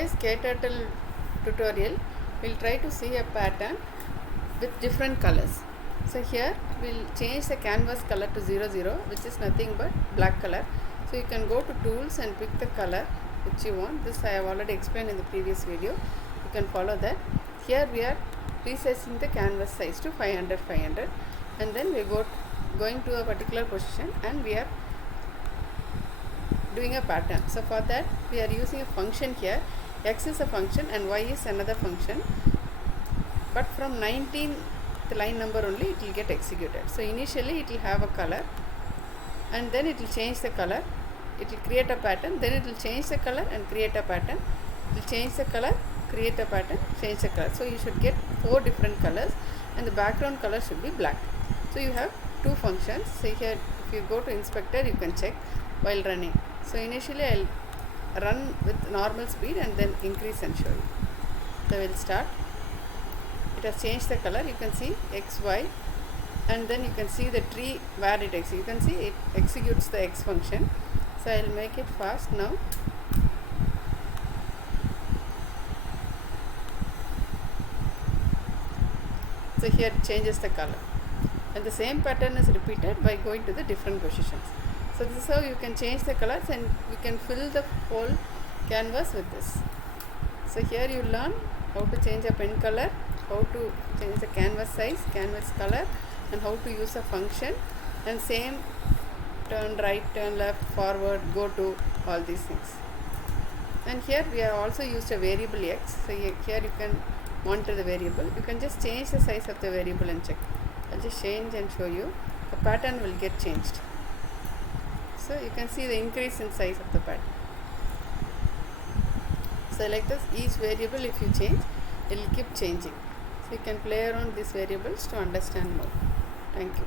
today's Kturtle tutorial, we'll try to see a pattern with different colors. So here we'll change the canvas color to 00, which is nothing but black color. So you can go to tools and pick the color which you want. This I have already explained in the previous video. You can follow that. Here we are resizing the canvas size to 500, and then we are going to a particular position and we are doing a pattern. So for that we are using a function here. X is a function and y is another function, but from 19th line number only it will get executed. So initially it will have a color and then it will change the color, it will create a pattern, then it will change the color and create a pattern, it will change the color, create a pattern, change the color. So you should get 4 different colors and the background color should be black. So you have 2 functions. So here if you go to inspector you can check while running. So initially I will run with normal speed and then increase and show you. So we will start. It has changed the color. You can see X, Y, and then you can see the tree where it executes. You can see it executes the X function. So I will make it fast now. So here it changes the color, and the same pattern is repeated by going to the different positions. So this is how you can change the colors and you can fill the whole canvas with this. So here you learn how to change a pen color, how to change the canvas size, canvas color, and how to use a function, and same turn right, turn left, forward, go to, all these things. And here we have also used a variable X. So here you can monitor the variable. You can just change the size of the variable and check. I'll just change and show you. The pattern will get changed. So you can see the increase in size of the pattern. So like this, each variable if you change, it will keep changing. So you can play around these variables to understand more. Thank you.